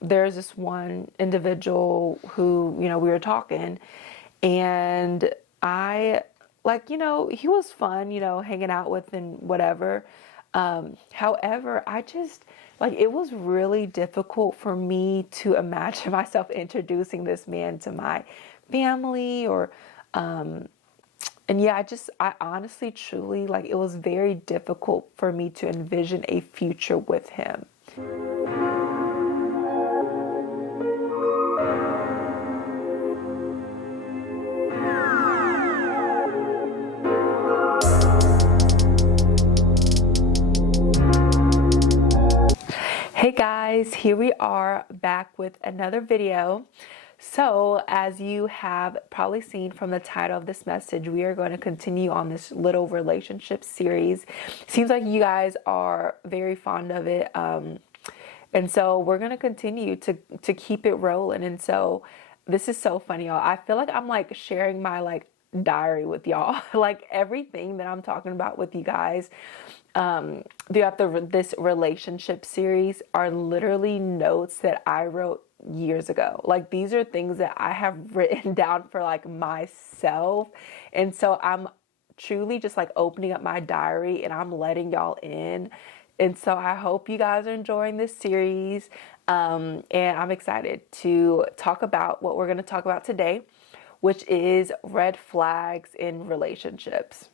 there's this one individual who, we were talking, and I, like, he was fun, hanging out with and whatever. However, I just, like, it was really difficult for me to imagine myself introducing this man to my family or, and yeah, I honestly, truly, like, it was very difficult for me to envision a future with him. Hey guys, here we are back with another video. So as you have probably seen from the title of this message, we are going to continue on this little relationship series. Seems like you guys are very fond of it. And so we're going to continue to keep it rolling. And so this is so funny, y'all. I feel like I'm like sharing my like diary with y'all. Like everything that I'm talking about with you guys throughout this relationship series are literally notes that I wrote years ago. Like these are things that I have written down for like myself. And so I'm truly just like opening up my diary and I'm letting y'all in. And so I hope you guys are enjoying this series. And I'm excited to talk about what we're going to talk about today, which is red flags in relationships.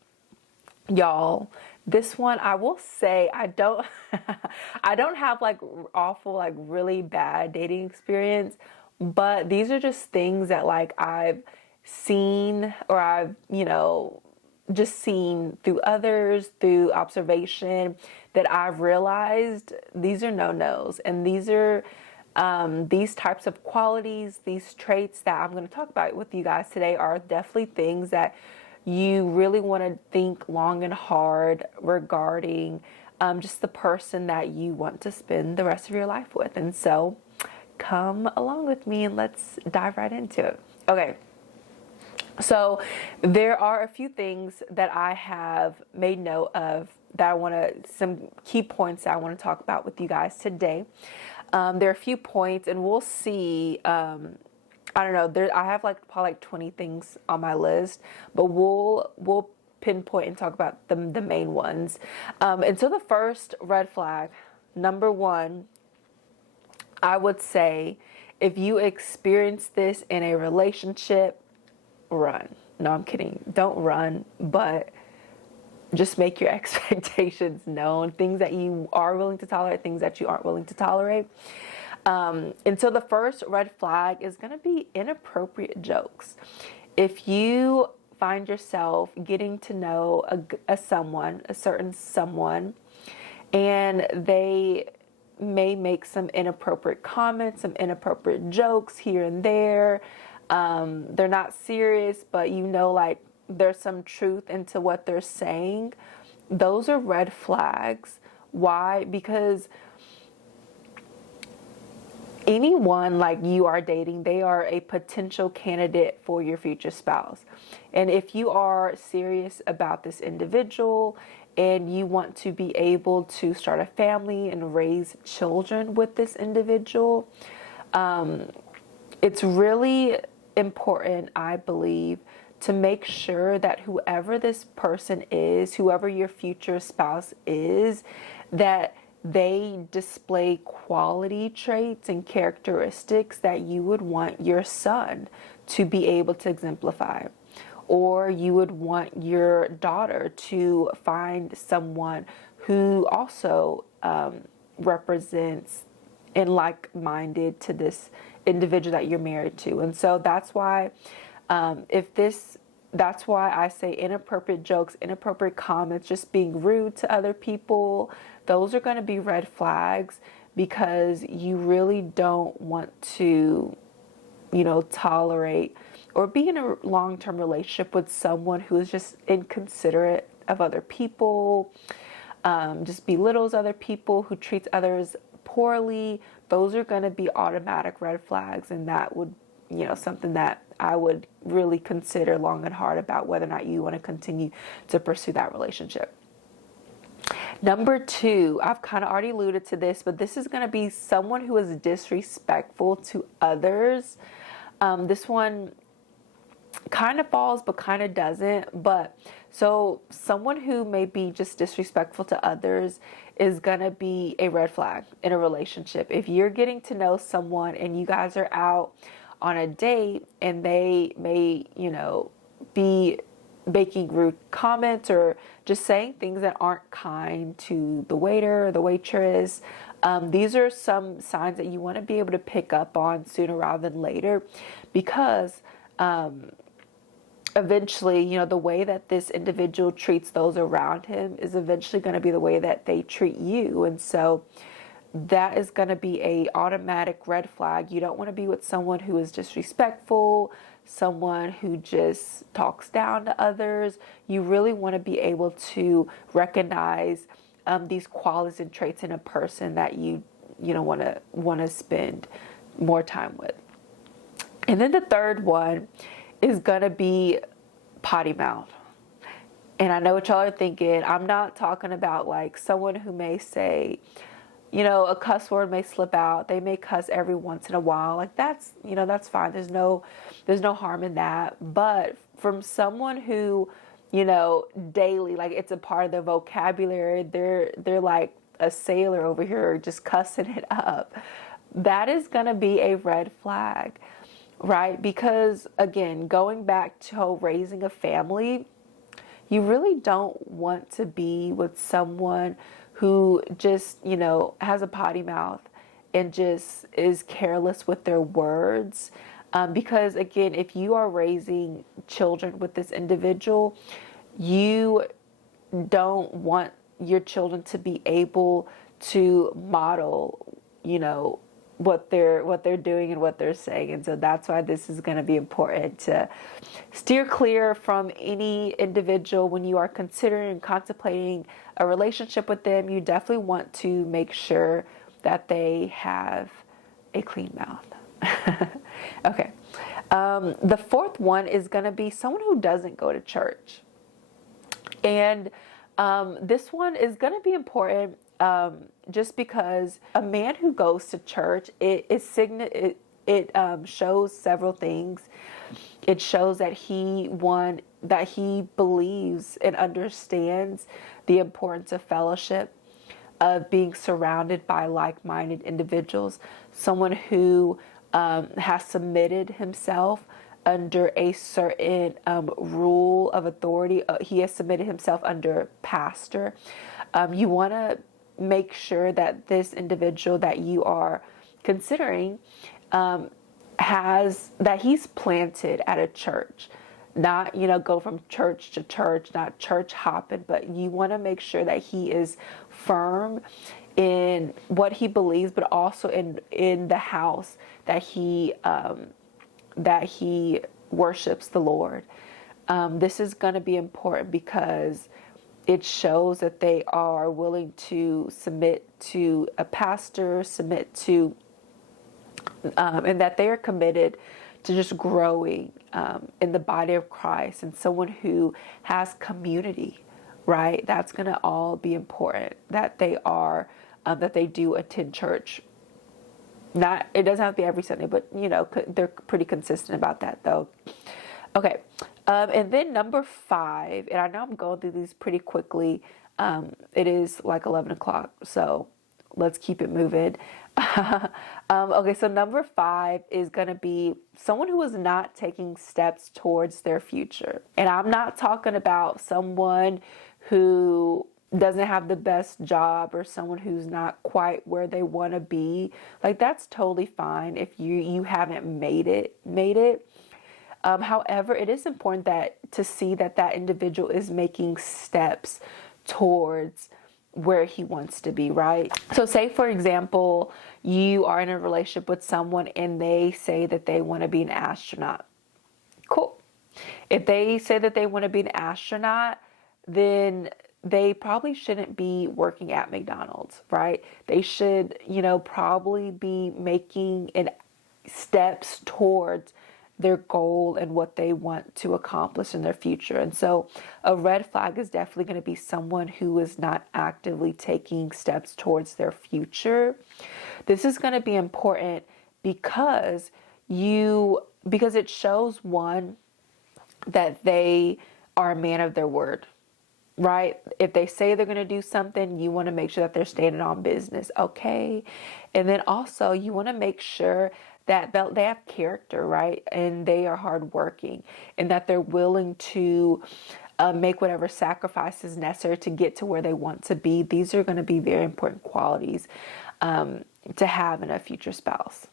Y'all, this one, I will say, I don't have like awful, like really bad dating experience, but these are just things that like I've seen or I've, just seen through others, through observation, that I've realized these are no-nos. And these are these types of qualities, these traits that I'm going to talk about with you guys today are definitely things that you really want to think long and hard regarding just the person that you want to spend the rest of your life with. And so come along with me and let's dive right into it. Okay. So there are a few things that I have made note of that some key points that I want to talk about with you guys today. There are a few points and we'll see, I don't know. I have like probably like 20 things on my list, but we'll pinpoint and talk about the main ones. And so the first red flag, number one, I would say, if you experience this in a relationship, run. No, I'm kidding. Don't run, but just make your expectations known. Things that you are willing to tolerate, things that you aren't willing to tolerate. And so the first red flag is going to be inappropriate jokes. If you find yourself getting to know a certain someone, and they may make some inappropriate comments, some inappropriate jokes here and there. They're not serious, but like there's some truth into what they're saying. Those are red flags. Why? Because anyone like you are dating, they are a potential candidate for your future spouse. And if you are serious about this individual and you want to be able to start a family and raise children with this individual, it's really important, I believe, to make sure that whoever this person is, whoever your future spouse is, that they display quality traits and characteristics that you would want your son to be able to exemplify. Or you would want your daughter to find someone who also represents and like-minded to this individual that you're married to. And so that's why that's why I say inappropriate jokes, inappropriate comments, just being rude to other people, those are going to be red flags, because you really don't want to, tolerate or be in a long-term relationship with someone who is just inconsiderate of other people, just belittles other people, who treats others poorly. Those are going to be automatic red flags, and that would, something that I would really consider long and hard about whether or not you want to continue to pursue that relationship. Number two, I've kind of already alluded to this, but this is going to be someone who is disrespectful to others. This one kind of falls, but kind of doesn't. But so someone who may be just disrespectful to others is going to be a red flag in a relationship. If you're getting to know someone and you guys are out on a date and they may, be making rude comments or just saying things that aren't kind to the waiter or the waitress, these are some signs that you want to be able to pick up on sooner rather than later, because eventually, the way that this individual treats those around him is eventually going to be the way that they treat you. And so that is going to be a automatic red flag. You don't want to be with someone who is disrespectful, someone who just talks down to others. You really want to be able to recognize these qualities and traits in a person that you want to spend more time with. And then the third one is going to be potty mouth. And I know what y'all are thinking. I'm not talking about like someone who may say, a cuss word may slip out. They may cuss every once in a while. Like that's fine. There's no harm in that. But from someone who, daily, like it's a part of their vocabulary, they're like a sailor over here just cussing it up. That is going to be a red flag, right? Because again, going back to raising a family, you really don't want to be with someone who just, has a potty mouth and just is careless with their words. Because again, if you are raising children with this individual, you don't want your children to be able to model, what they're doing and what they're saying. And so that's why this is going to be important to steer clear from any individual when you are considering and contemplating a relationship with them. You definitely want to make sure that they have a clean mouth. Okay. The fourth one is going to be someone who doesn't go to church. And this one is going to be important just because a man who goes to church, it shows several things. It shows that he believes and understands the importance of fellowship, of being surrounded by like-minded individuals, someone who has submitted himself under a certain rule of authority. He has submitted himself under pastor. You want to make sure that this individual that you are considering he's planted at a church. Not, go from church to church, not church hopping, but you want to make sure that he is firm in what he believes, but also in the house that he worships the Lord. This is going to be important because it shows that they are willing to submit to a pastor, and that they are committed to just growing in the body of Christ, and someone who has community, right? That's going to all be important, that they are, that they do attend church. It doesn't have to be every Sunday, but they're pretty consistent about that though. Okay. And then number 5, and I know I'm going through these pretty quickly. It is like 11 o'clock, so let's keep it moving. Okay, so number 5 is going to be someone who is not taking steps towards their future. And I'm not talking about someone who doesn't have the best job or someone who's not quite where they want to be. Like, that's totally fine if you haven't made it. However, it is important to see that individual is making steps towards where he wants to be, right? So say, for example, you are in a relationship with someone and they say that they want to be an astronaut. Cool. If they say that they want to be an astronaut, then they probably shouldn't be working at McDonald's, right? They should, probably be making steps towards their goal and what they want to accomplish in their future. And so a red flag is definitely going to be someone who is not actively taking steps towards their future. This is going to be important because it shows, one, that they are a man of their word, right? If they say they're going to do something, you want to make sure that they're standing on business, okay? And then also you want to make sure that they have character, right? And they are hardworking, and that they're willing to make whatever sacrifices necessary to get to where they want to be. These are going to be very important qualities to have in a future spouse.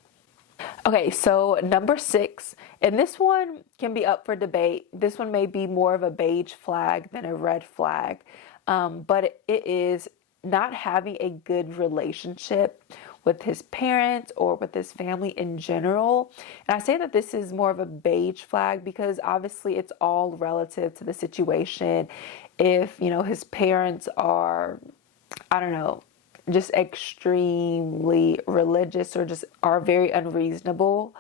Okay, so number 6, and this one can be up for debate. This one may be more of a beige flag than a red flag, but it is not having a good relationship with his parents or with his family in general. And I say that this is more of a beige flag because obviously it's all relative to the situation. If, his parents are, I don't know, just extremely religious or just are very unreasonable,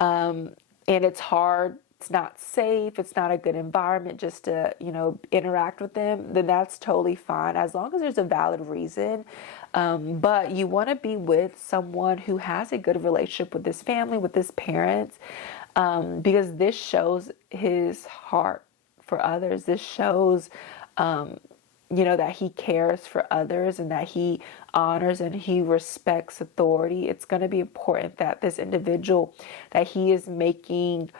and it's hard, it's not safe, it's not a good environment just to interact with them, then that's totally fine as long as there's a valid reason. But you want to be with someone who has a good relationship with his family, with his parents, because this shows his heart for others. This shows that he cares for others and that he honors and he respects authority. It's going to be important that this individual, that he is making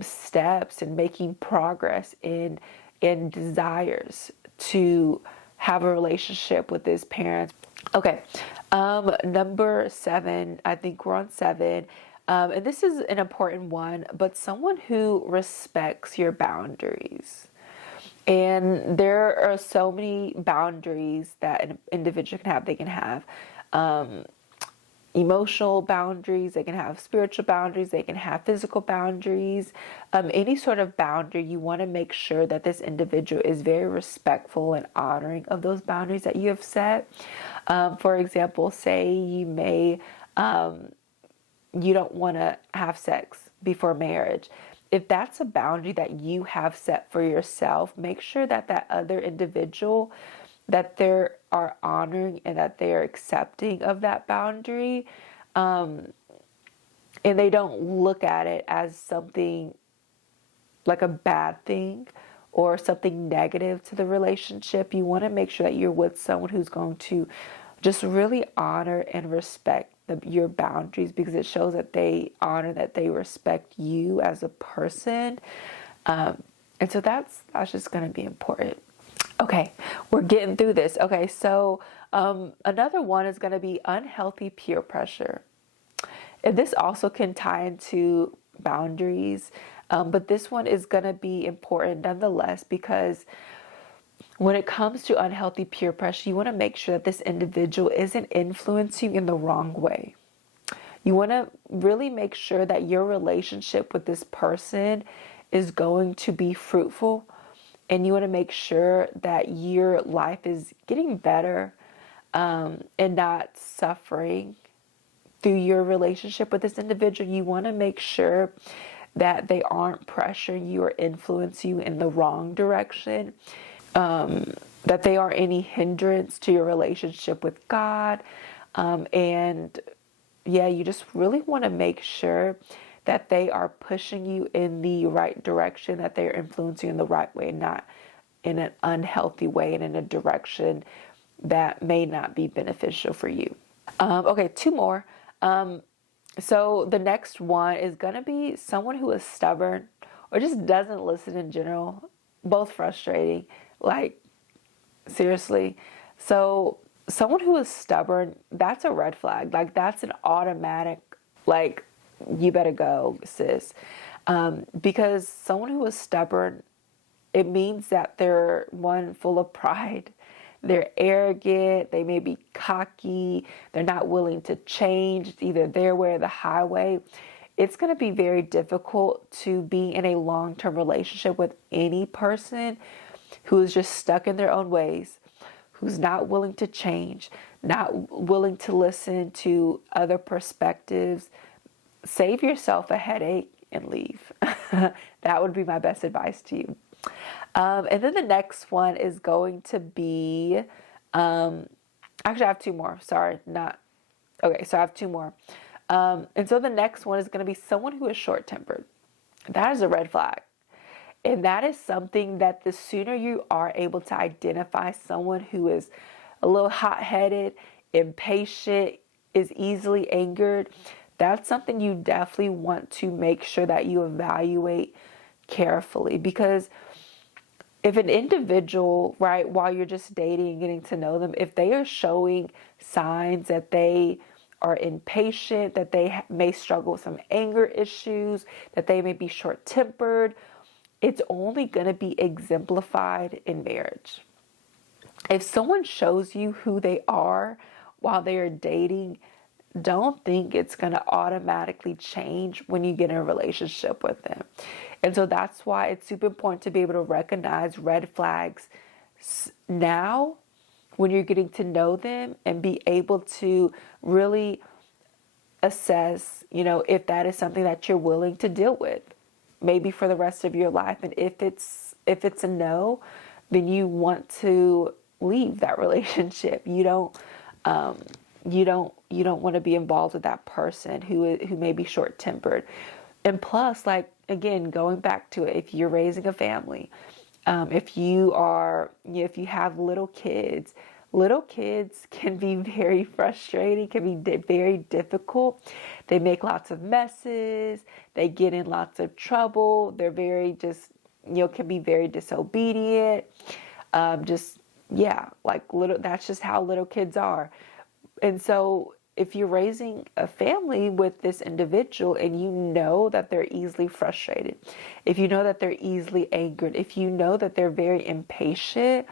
steps and making progress in desires to have a relationship with his parents. Okay, number 7, I think we're on 7. And this is an important one, but someone who respects your boundaries. And there are so many boundaries that an individual can have. They can have emotional boundaries, they can have spiritual boundaries, they can have physical boundaries. Any sort of boundary, you want to make sure that this individual is very respectful and honoring of those boundaries that you have set. For example, say you don't want to have sex before marriage. If that's a boundary that you have set for yourself, make sure that that other individual, that they are honoring and that they are accepting of that boundary. And they don't look at it as something like a bad thing or something negative to the relationship. You want to make sure that you're with someone who's going to just really honor and respect your boundaries, because it shows that they honor, that they respect you as a person. And so that's just going to be important. Okay, we're getting through this. Okay, so another one is going to be unhealthy peer pressure. And this also can tie into boundaries, but this one is going to be important nonetheless, because when it comes to unhealthy peer pressure, you want to make sure that this individual isn't influencing you in the wrong way. You want to really make sure that your relationship with this person is going to be fruitful, and you want to make sure that your life is getting better and not suffering through your relationship with this individual. You want to make sure that they aren't pressuring you or influence you in the wrong direction. That they aren't any hindrance to your relationship with God. You just really want to make sure that they are pushing you in the right direction, that they are influencing you in the right way, not in an unhealthy way and in a direction that may not be beneficial for you. Okay, 2 more. So the next one is going to be someone who is stubborn or just doesn't listen in general. Both frustrating. Like, seriously. So someone who is stubborn, that's a red flag. Like, that's an automatic, like, you better go, sis. Because someone who is stubborn, it means that they're, one, full of pride. They're arrogant. They may be cocky. They're not willing to change. It's either their way or the highway. It's going to be very difficult to be in a long-term relationship with any person who is just stuck in their own ways, who's not willing to change, not willing to listen to other perspectives. Save yourself a headache and leave. That would be my best advice to you. And then the next one is going to be, actually I have two more. Sorry, not, okay, so I have two more. And so the next one is going to be someone who is short-tempered. That is a red flag. And that is something that the sooner you are able to identify someone who is a little hot-headed, impatient, is easily angered, that's something you definitely want to make sure that you evaluate carefully. Because if an individual, right, while you're just dating and getting to know them, if they are showing signs that they are impatient, that they may struggle with some anger issues, that they may be short-tempered, it's only going to be exemplified in marriage. If someone shows you who they are while they are dating, don't think it's going to automatically change when you get in a relationship with them. And so that's why it's super important to be able to recognize red flags now when you're getting to know them, and be able to really assess, if that is something that you're willing to deal with, maybe for the rest of your life. And if it's a no, then you want to leave that relationship. You don't want to be involved with that person who may be short-tempered. And plus, like, again, going back to it, if you're raising a family, if you have little kids can be very frustrating, can be very difficult. They make lots of messes. They get in lots of trouble. They're very can be very disobedient. That's just how little kids are. And so if you're raising a family with this individual and you know that they're easily frustrated, if you know that they're easily angered, if you know that they're very impatient,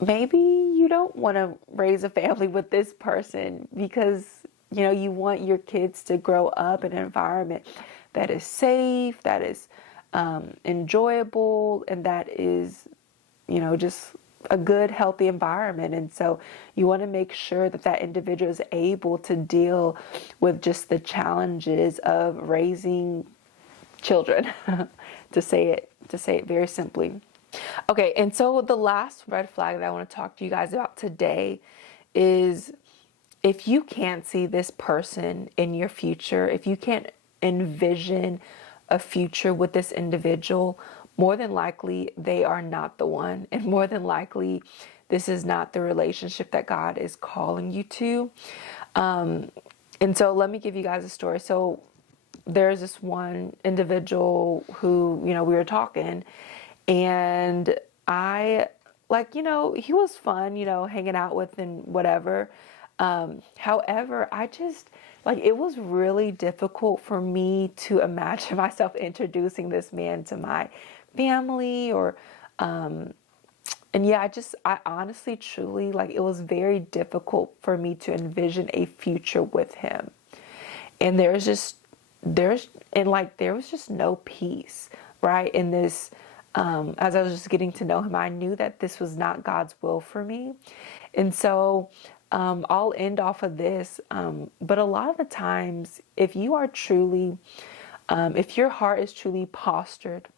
maybe you don't want to raise a family with this person, because, you want your kids to grow up in an environment that is safe, that is enjoyable, and that is, just a good, healthy environment. And so you want to make sure that that individual is able to deal with just the challenges of raising children, to say it very simply. Okay, and so the last red flag that I want to talk to you guys about today is, if you can't see this person in your future, if you can't envision a future with this individual, more than likely they are not the one. And more than likely, this is not the relationship that God is calling you to. And so let me give you guys a story. So there's this one individual who, we were talking, and I, he was fun, hanging out with and whatever. However, it was really difficult for me to imagine myself introducing this man to my family, or, I honestly, truly, it was very difficult for me to envision a future with him. And there was just no peace, right? In this, as I was just getting to know him, I knew that this was not God's will for me. And so, I'll end off of this. But a lot of the times, if you are truly, if your heart is truly postured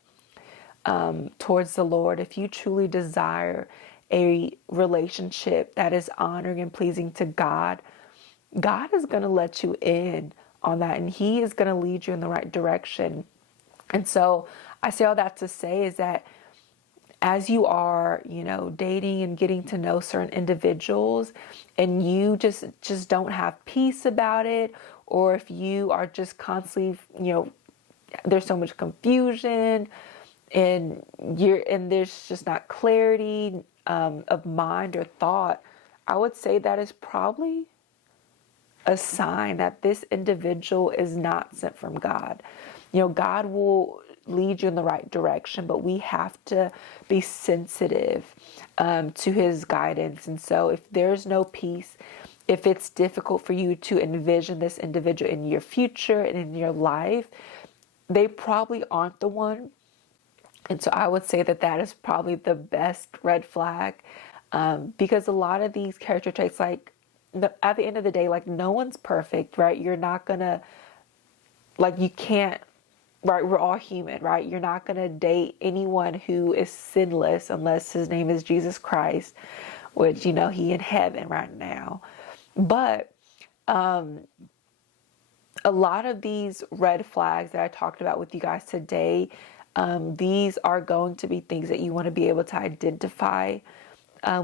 towards the Lord, if you truly desire a relationship that is honoring and pleasing to God, God is going to let you in on that, and He is going to lead you in the right direction. And so I say all that to say is that as you are, dating and getting to know certain individuals, and you just don't have peace about it, or if you are just constantly, there's so much confusion, and there's just not clarity of mind or thought, I would say that is probably a sign that this individual is not sent from God. God will lead you in the right direction, but we have to be sensitive to His guidance. And so if there's no peace, if it's difficult for you to envision this individual in your future and in your life, they probably aren't the one. And so I would say that is probably the best red flag, because a lot of these character traits, at the end of the day, no one's perfect, right? You're not gonna, you can't right? We're all human, right? You're not going to date anyone who is sinless unless his name is Jesus Christ, which, you know, he in heaven right now. But a lot of these red flags that I talked about with you guys today, these are going to be things that you want to be able to identify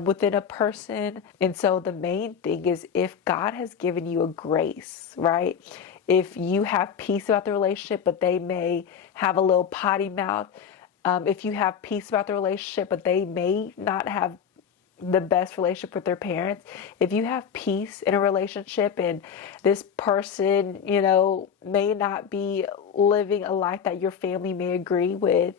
within a person. And so the main thing is, if God has given you a grace, right? If you have peace about the relationship, but they may have a little potty mouth. If you have peace about the relationship, but they may not have the best relationship with their parents. If you have peace in a relationship and this person, you know, may not be living a life that your family may agree with,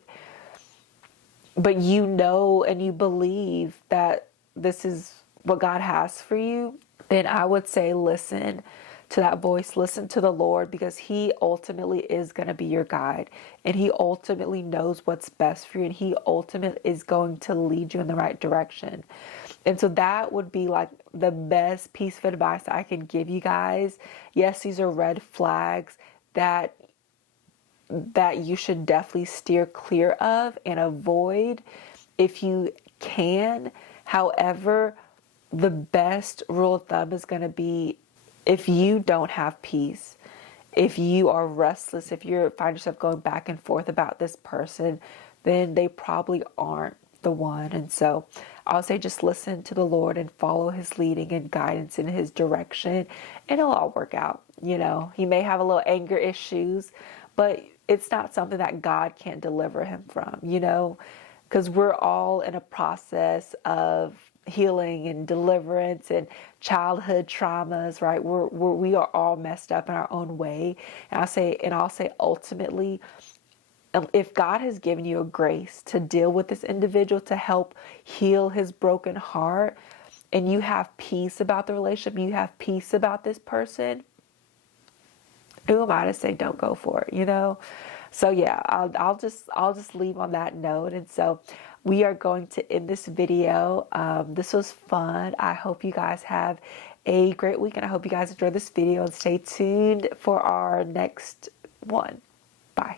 but you know and you believe that this is what God has for you, then I would say listen to that voice, listen to the Lord, because He ultimately is going to be your guide, and He ultimately knows what's best for you, and He ultimately is going to lead you in the right direction. And so that would be like the best piece of advice I can give you guys. Yes, these are red flags that you should definitely steer clear of and avoid if you can. However, the best rule of thumb is going to be, if you don't have peace, if you are restless, if you find yourself going back and forth about this person, then they probably aren't the one. And so I'll say just listen to the Lord and follow His leading and guidance in His direction, and it'll all work out. You know, he may have a little anger issues, but it's not something that God can't deliver him from, you know, because we're all in a process of healing and deliverance and childhood traumas, right? We are all messed up in our own way. And I'll say ultimately, if God has given you a grace to deal with this individual, to help heal his broken heart, and you have peace about the relationship, you have peace about this person, who am I to say don't go for it, you know? So yeah, I'll just leave on that note. And so we are going to end this video. This was fun. I hope you guys have a great week, and I hope you guys enjoyed this video, and stay tuned for our next one. Bye.